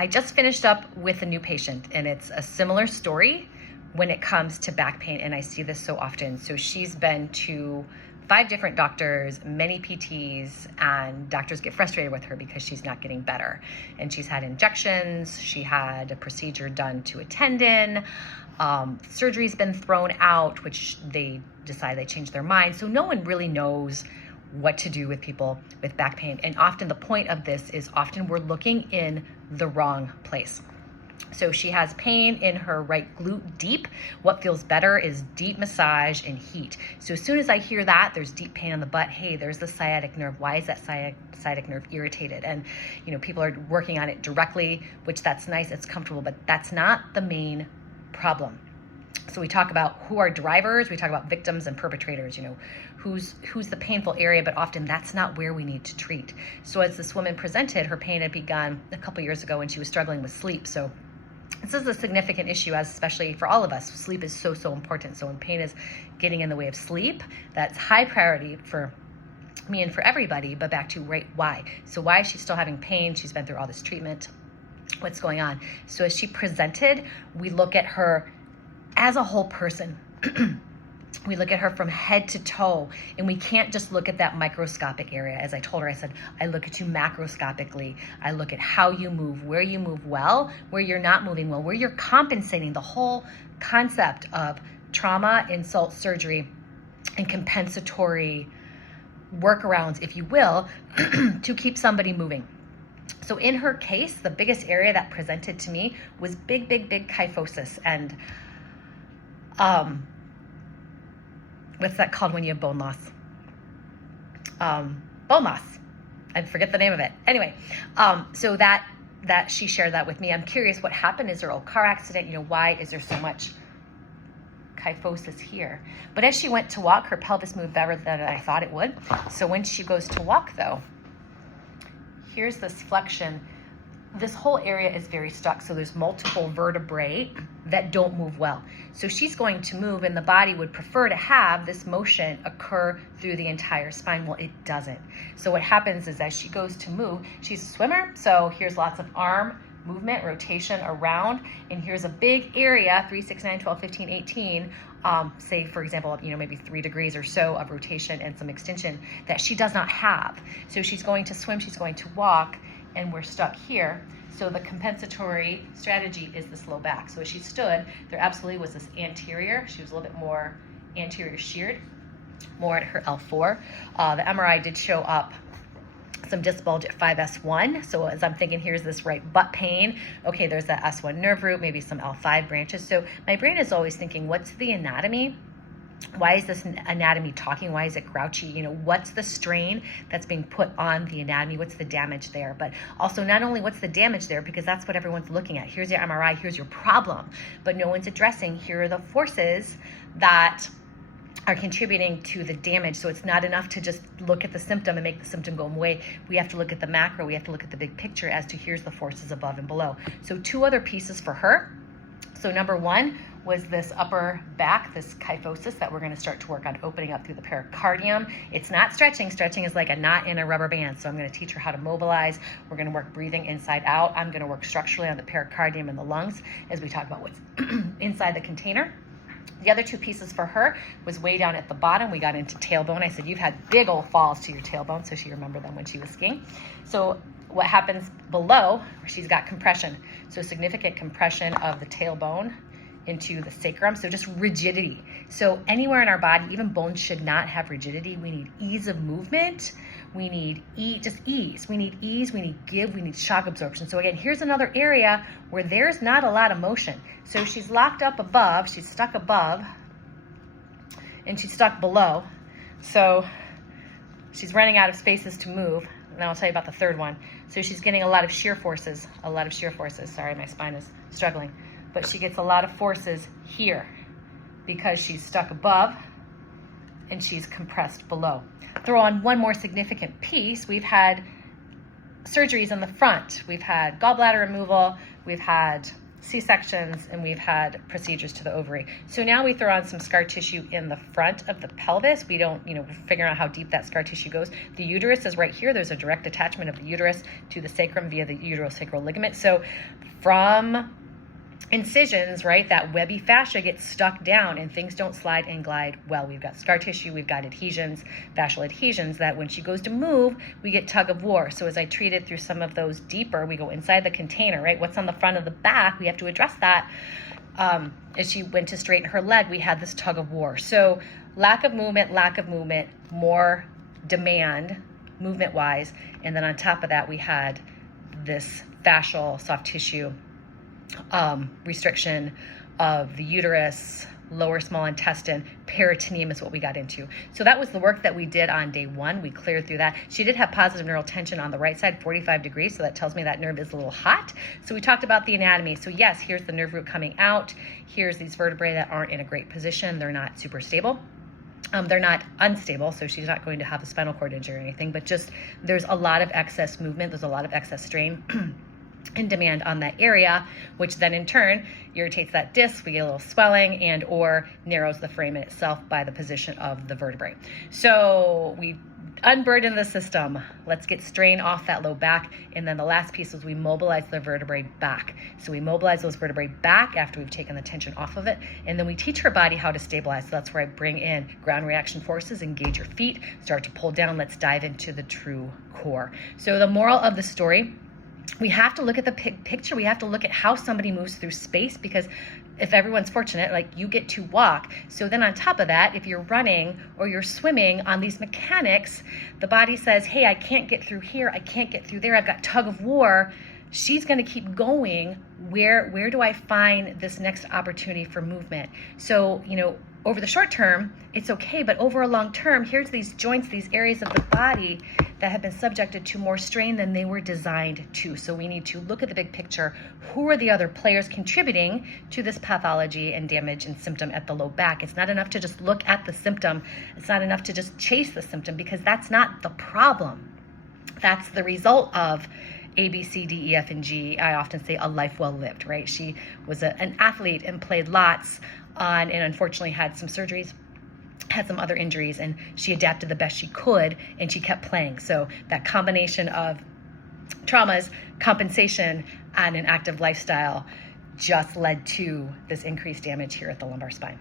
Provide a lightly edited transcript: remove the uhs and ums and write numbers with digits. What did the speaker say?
I just finished up with a new patient, and it's a similar story when it comes to back pain, and I see this so often. So she's been to 5 different doctors, many PTs, and doctors get frustrated with her because she's not getting better. And she's had injections, she had a procedure done to a tendon, surgery's been thrown out, which they changed their mind. So no one really knows what to do with people with back pain. And often the point of this is often we're looking in the wrong place. So she has pain in her right glute deep. What feels better is deep massage and heat. So as soon as I hear that, there's deep pain on the butt. Hey, there's the sciatic nerve. Why is that sciatic nerve irritated? And people are working on it directly, which that's nice, it's comfortable, but that's not the main problem. So we talk about who are drivers, we talk about victims and perpetrators, who's the painful area, but often that's not where we need to treat. So as this woman presented, her pain had begun a couple years ago when she was struggling with sleep. So this is a significant issue, especially for all of us. Sleep is so important. So when pain is getting in the way of sleep, that's high priority for me and for everybody. But back to why. So why is she still having pain? She's been through all this treatment. What's going on? So as she presented, we look at her as a whole person. We look at her from head to toe, and we can't just look at that microscopic area. As I told her, I said, I look at you macroscopically. I look at how you move, where you move well, where you're not moving well, where you're compensating. The whole concept of trauma, insult, surgery, and compensatory workarounds, if you will, to keep somebody moving. So in her case, the biggest area that presented to me was big kyphosis. And what's that called when you have bone loss? Bone loss. I forget the name of it. Anyway, so that she shared that with me. I'm curious what happened. Is there a car accident? Why is there so much kyphosis here? But as she went to walk, her pelvis moved better than I thought it would. So when she goes to walk, though, here's this flexion. This whole area is very stuck. So there's multiple vertebrae that don't move well. So she's going to move, and the body would prefer to have this motion occur through the entire spine. Well, it doesn't. So what happens is as she goes to move, she's a swimmer. So here's lots of arm movement, rotation around. And here's a big area, 3, 6, 9, 12, 15, 18, say for example, maybe 3 degrees or so of rotation and some extension that she does not have. So she's going to swim, she's going to walk, and we're stuck here. So the compensatory strategy is this low back. So as she stood, there absolutely was this anterior. She was a little bit more anterior sheared, more at her L4. The MRI did show up some disc bulge at 5S1. So as I'm thinking, here's this right butt pain. Okay, there's that S1 nerve root, maybe some L5 branches. So my brain is always thinking, what's the anatomy? Why is this anatomy talking? Why is it grouchy? What's the strain that's being put on the anatomy? What's the damage there? But also not only what's the damage there, because that's what everyone's looking at. Here's your MRI, here's your problem. But no one's addressing, here are the forces that are contributing to the damage. So it's not enough to just look at the symptom and make the symptom go away. We have to look at the macro. We have to look at the big picture as to here's the forces above and below. So 2 other pieces for her. So number 1 was this upper back, this kyphosis that we're going to start to work on opening up through the pericardium. It's not stretching. Stretching is like a knot in a rubber band. So I'm going to teach her how to mobilize. We're going to work breathing inside out. I'm going to work structurally on the pericardium and the lungs as we talk about what's inside the container. The other 2 pieces for her was way down at the bottom. We got into tailbone. I said, you've had big old falls to your tailbone. So she remembered them when she was skiing. So what happens below, she's got compression. So significant compression of the tailbone into the sacrum. So just rigidity. So anywhere in our body, even bones should not have rigidity. We need ease of movement. We need just ease. We need ease, we need give, we need shock absorption. So again, here's another area where there's not a lot of motion. So she's locked up above, she's stuck above, and she's stuck below. So she's running out of spaces to move. And I'll tell you about the third one. So she's getting a lot of shear forces, Sorry, my spine is struggling. But she gets a lot of forces here because she's stuck above and she's compressed below. Throw on one more significant piece. We've had surgeries in the front. We've had gallbladder removal. We've had C-sections, and we've had procedures to the ovary. So now we throw on some scar tissue in the front of the pelvis. We don't, we're figuring out how deep that scar tissue goes. The uterus is right here. There's a direct attachment of the uterus to the sacrum via the uterosacral ligament. So from incisions, right, that webby fascia gets stuck down and things don't slide and glide well. We've got scar tissue, we've got adhesions, fascial adhesions, that when she goes to move, we get tug of war. So as I treated through some of those deeper, we go inside the container, right? What's on the front of the back, we have to address that. As she went to straighten her leg, we had this tug of war. So lack of movement, more demand movement-wise. And then on top of that, we had this fascial soft tissue restriction of the uterus, lower small intestine, peritoneum is what we got into. So that was the work that we did on day 1. We cleared through that. She did have positive neural tension on the right side, 45 degrees. So that tells me that nerve is a little hot. So we talked about the anatomy. So yes, here's the nerve root coming out. Here's these vertebrae that aren't in a great position. They're not super stable. They're not unstable, so she's not going to have a spinal cord injury or anything, but just there's a lot of excess movement. There's a lot of excess strain and demand on that area, which then in turn irritates that disc. We get a little swelling and or narrows the foramen itself by the position of the vertebrae. So we unburden the system. Let's get strain off that low back. And then the last piece is we mobilize the vertebrae back. So we mobilize those vertebrae back after we've taken the tension off of it. And then we teach her body how to stabilize. So that's where I bring in ground reaction forces, engage your feet, start to pull down. Let's dive into the true core. So the moral of the story, we have to look at the picture. We have to look at how somebody moves through space, because if everyone's fortunate, like you get to walk. So then on top of that, if you're running or you're swimming on these mechanics, the body says, hey, I can't get through here. I can't get through there. I've got tug of war. She's going to keep going. Where do I find this next opportunity for movement? So, over the short term, it's okay, but over a long term, here's these joints, these areas of the body that have been subjected to more strain than they were designed to. So we need to look at the big picture. Who are the other players contributing to this pathology and damage and symptom at the low back? It's not enough to just look at the symptom. It's not enough to just chase the symptom, because that's not the problem. That's the result of A, B, C, D, E, F, and G. I often say a life well lived, right? She was an athlete and played lots on, and unfortunately had some surgeries, had some other injuries, and she adapted the best she could, and she kept playing. So that combination of traumas, compensation, and an active lifestyle just led to this increased damage here at the lumbar spine.